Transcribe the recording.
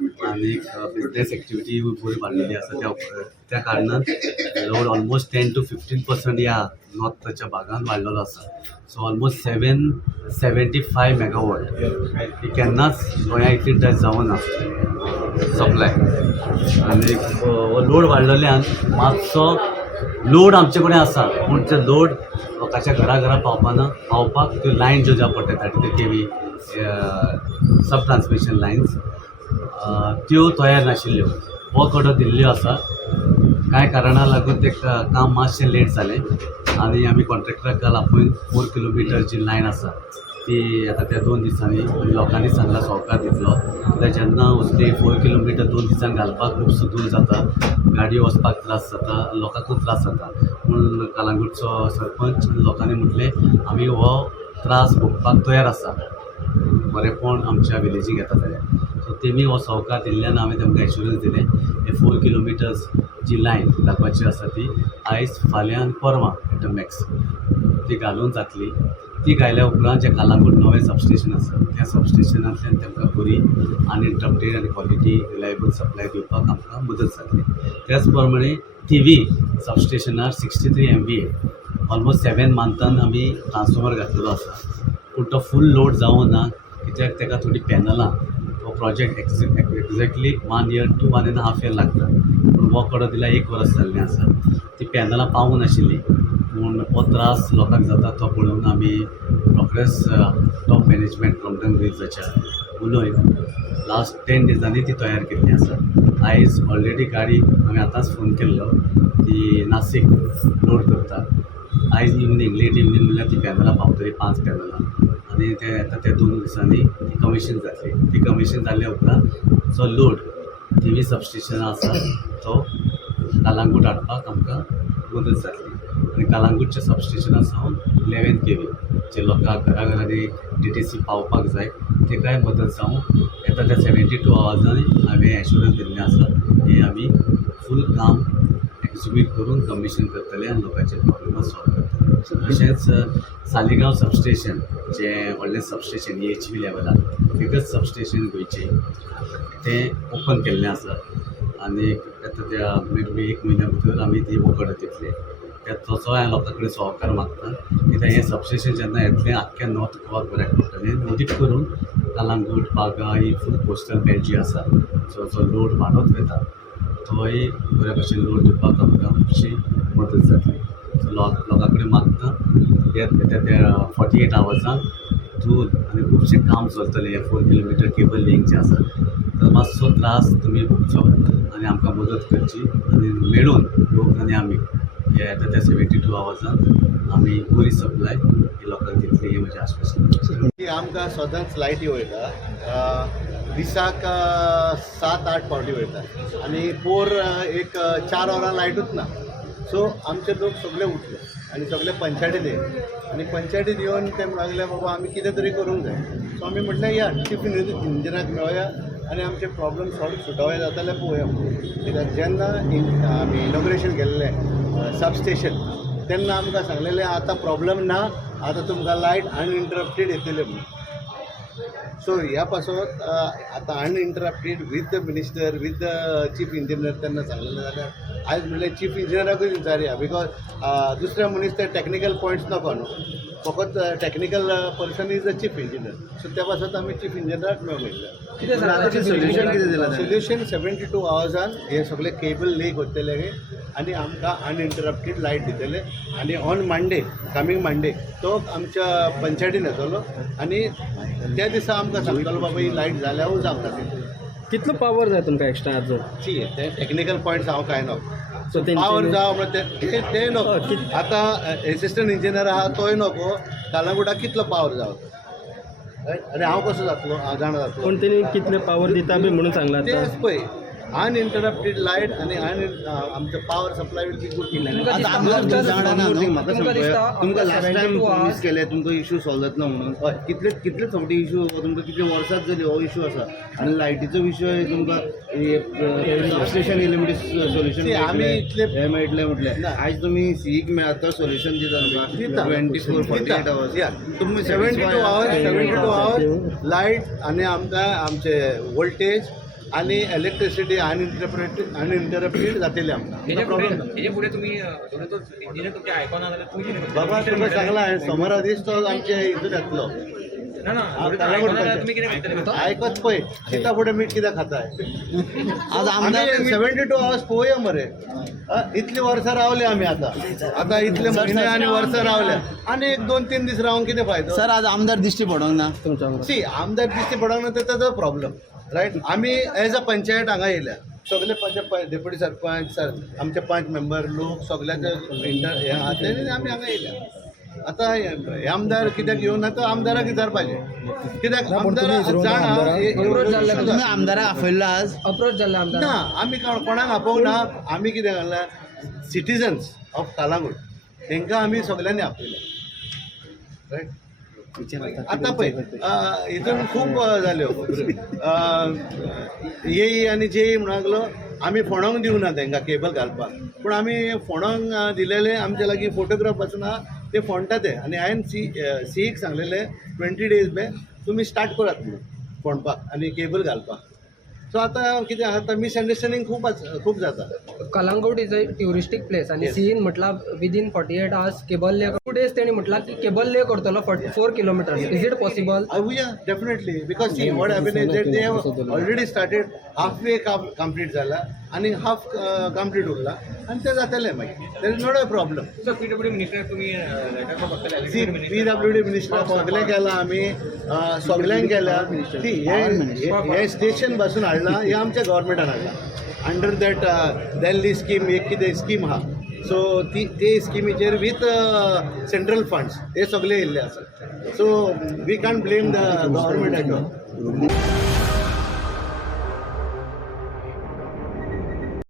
विभाग आणि business activity बरी वाडलेली आसा त्या कारणान लोड ऑलमोस्ट 10 to 15% या नॉर्थच्या भागात वाडलेलो आसा. सो ऑलमोस्ट 775 मेगावॉट ही केन्नाच गोंया इतली टच जावना सप्लाय. आनी लोड वाडलेल्यान मातसो लोड आमचे कडेन आसा पूण ते लोड लोकांच्या घरा पावपाक त्यो लायन ज्यो पडटा 33 kV सब ट्रान्समिशन लायन्स त्यो तयार नाशिल्ल्यो. हो कडो दिल्ल्यो आसा. कांय कारणां लागून ते काम मातशें लेट जालें आनी आमी कॉन्ट्रॅक्टराक काल आपूण 4 किलोमिटर जी लायन आसा ती आतां त्या 2 दिसांनी लोकांनी सांगला सहकार दितलो. कित्याक जेन्ना असली 4 किलोमिटर 2 दिसान घालपाक खूब सुदूर जाता, गाडयो वचपाक त्रास जाता, लोकांकूय त्रास जाता. पूण कालांगूटचो सरपंच लोकांनी म्हटलें आमी हो त्रास भोगपाक तयार आसा बरेपण आमच्या विलेजीक येता जाल्यार. सो तेमी हो सहकार दिल्ल्यान हांवें तेमकां एश्युरन्स दिलें हे 4 किलोमिटर्स जी लायन घालपाची आसा ती आयज फाल्यां आनी परवां एट मॅक्स ती घालून जातली. ती घायल्या उपरांत जे कालांगूट नवें सबस्टेशन आसा त्या सबस्टेशनांतल्यान तेमकां बरी अनइंटरप्टेड आनी क्वॉलिटी रिलायबल सप्लाय दिवपाक आमकां मदत जातली. त्याच प्रमाणे TV सबस्टेशनार 63 MVA ऑलमोस्ट 7 मंथान आमी ट्रान्सफॉर्मर घातलेलो आसा. पूण तो फूल लोड जावं ना कित्याक ताका थोडी पॅनलां तो project exactly 1 year to 1.5 year लागता. पूण हो कडो दिल्यार 1 वर्स जाल्लें आसा. ती पॅनलां पावूं नाशिल्लीं पूण हो त्रास लोकांक जाता तो पळोवन आमी रोखडेंच टॉप मॅनेजमेंट क्रॉम्पटन ब्रिजाच्या उलयन लास्ट 10 डेजांनी ती तयार केल्ली आसा. आयज ऑलरेडी गाडी हांवें आतांच फोन केल्लो ती नाशिक लोड करता. आयज इवनिंग लेट इवनिंग म्हणल्यार ती पॅनलां पावतली 5 पॅनलां आनी ते आतां त्या 2 दिसांनी ती कमिशन जातली. ती कमिशन जाल्ल्या उपरांत जो लोड TV सबस्टेशन आसा तो कालांगूट हाडपाक आमकां मदत जातली. आनी कालांगूटच्या सबस्टेशना सावन 11 kV जे लोकांक घराघरांनी DTC पावपाक जाय ताकाय मदत जावं येता त्या 72 hours हांवें एश्युरन्स दिल्लें आसा हे आमी फूल काम एक्झिक्यूट करून कमिशन करतले आनी लोकांचे प्रॉब्लेम सॉल्व करतले. तशेंच सालिगांव सबस्टेशन जें व्हडलें सबस्टेशन HV लेवलार बिगस्ट सबस्टेशन गोंयचें तें ओपन केल्लें आसा आनी आतां त्या मे 1 म्हयन्या भितर आमी ती वखद दितले. तसो हांवें लोकां कडेन सहकार मागता कित्याक हें सबस्टेशन जेन्ना येतलें आख्ख्या नॉर्थ गोवाक बऱ्याक पडटलें. मदींच करून कालांगूट बागा ही फूल कोस्टल बेल्ट जी आसा जो लोड वाडत वता तोय बऱ्या भशेन लोड दिवपाक आमकां खुबशी मदत जातली. सो लोकां कडेन मागता येता त्या 48 hours दूद आनी खुबशें काम चलतलें. हे 4 किलोमिटर केबल लिंक जें आसा तर मातसो त्रास तुमी भोगचो आनी आमकां मदत करची आनी मेळून लोक आनी आमी हे येता त्या 72 hours आमी बरी सप्लाय ही लोकांक दितली हें म्हजें आश्वासन. आमकां सदांच लायटी वयता दिसाक 7-8 फावटी वयता आनी पोर एक 4 hours लायटूच ना. सो आमचे लोक सगळे उठले आनी सगळे पंचायतीन येयले आनी पंचायतीन येवन ते लागले बाबा आमी कितें तरी करूंक जाय. सो आमी म्हटलें या चीफ इंजिनियराक मेळोया आनी आमचे प्रॉब्लम सॉल्व सुटावे जाता जाल्यार पळोवया. कित्याक जेन्ना आमी इनॉग्रेशन केल्लें सबस्टेशन तेन्ना आमकां सांगलेलें आतां प्रॉब्लम ना, आतां तुमकां लायट अनइंटरप्टेड येतले म्हणून. सो ह्या पासत आतां uninterrupted with the minister with the chief engineer तेन्ना सांगलेलें जाल्यार आयज म्हणलें चीफ इंजिनियराकूय विचारया बिकॉज दुसऱ्या मनीस ते टॅक्निकल पॉयंट्स नको न्हू, फकत technical person is the chief engineer. So त्या पासत आमी चीफ इंजिनियराक मेळयलें. सोल्युशन कितें दिलां? सोल्युशन 72 hours हे सगळे केबल लीक होतले आनी आमकां अनइंटरप्टेड लायट दितले आनी ऑन मंडे कमींग मंडे तो आमच्या पंचायतीन येतलो आनी त्या दिसा आमकां सांगतलो बाबा ही लायट जाल्यार जावं. कितलो पावर जाय तुमकां एक्स्ट्रा आजून? ते टॅक्निकल पॉयंट्स हांव काय नको. सो पावर जावं म्हणजे ते नको. आतां एसिस्टंट इंजिनियर आहा तोय नको. कालांगुटाक कितलो पावर जावं आनी हांव कसो जातलो? हांव जाणा जातलो. पूण तेणी कितले पावर दिता बी म्हणून सांगला. तेच पळय अनइंटरप्टेड लायट आनी आमचो power supply will be good. तुमकां लास्ट टायम प्रॉमिस केले तुमकां इशू सॉल्व जातलो म्हणून. कितले फावटी इशू तुमकां कितले वर्सांच जाली हो इशू आसा आनी लायटीचो विशय तुमकां सबस्टेशन येयलें म्हणजे सोल्युशन आमी इतले हे मेळटलें म्हटलें. आयज तुमी सीईक मेळता सोल्युशन दिता 24-48 hours. तुमी 72 hours लायट आनी आमकां आमचे वोल्टेज आणि इलेक्ट्रिसिटी अनइंटरप्टेड जातली आमकां प्रॉब्लेम पुढे तुम्ही इंजिनियर तुमच्या आयकॉन आला तुम्ही बाबा तुका चांगला आहे समोरा दीस तो आमच्या हितून येतलो आयकत पळय कित्या फुडें मीठ कित्याक खाताय आज आमदार 72 आवर्स पळोवया मरे इतली वर्सां रावले आमी आतां इतले म्हयने आनी वर्सां रावले आनी एक 2-3 दीस रावून कितें फायदो सर आज आमदार दिश्टी पडोंक ना तुमच्या सी आमदार दिश्टी पडोंक ना ताचो प्रॉब्लेम रायट आमी एज अ पंचायत हांगा येयल्या सगळे डेप्युटी सरपंच आमचे 5 मेंबर लोक सगळ्याचे हे आतां आमी हांगा येयल्या आतां हे आमदार कित्याक येवं ना तो आमदाराक विचारपाचें कित्याक आमदार तुम्ही आमदाराक आपयल्लो आज अप्रोच जाल्ले आमदार ना आमी कोणाक आपोवंक ना आमी कितें घालना सिटिजन्स ऑफ कालांगूट तांकां आमी सगळ्यांनी आपयल्या रायट आतां पळय हितून खूब जाल्यो येई आनी जेई म्हणून लागलो आमी फोंडोंक दिवना तांकां केबल घालपाक पूण आमी फोंडोंक दिलेले आमचे लागीं फोटोग्राफ पासून आहा ते फोंडटा ते आनी हांवें सीईक सांगलेले 20 days बे तुमी स्टार्ट करात म्हणून फोंडपाक आनी केबल घालपाक सो आतां कितें आतां मिसअंडरस्टँडींग खूब जाता Calangute is a touristic place आणि सीन म्हटलं विदिन 48 hours केबल ले 2 days त्यांनी म्हटलं की केबल ले करतलो 4 kilometers इज इट पॉसिबल या definitely because see what happen is that they have already started half way complete जाला आनी हाफ कंप्लीट उरला आनी ते जातले मागीर there is not a problem sir PWD minister तुम्ही लेटर बघताय सी PWD मिनिस्टर सगळे केला आमी सगळ्यांक केल्या सी हे स्टेशन पासून हाडला हे आमच्या गव्हर्मेंटान हाडला अंडर दॅट दिल्ली स्कीम एक कितें स्कीम आहा सो ते स्किमीचेर विथ सेंट्रल फंड्स हे सगळे येयल्ले आसा so we can't blame the government at all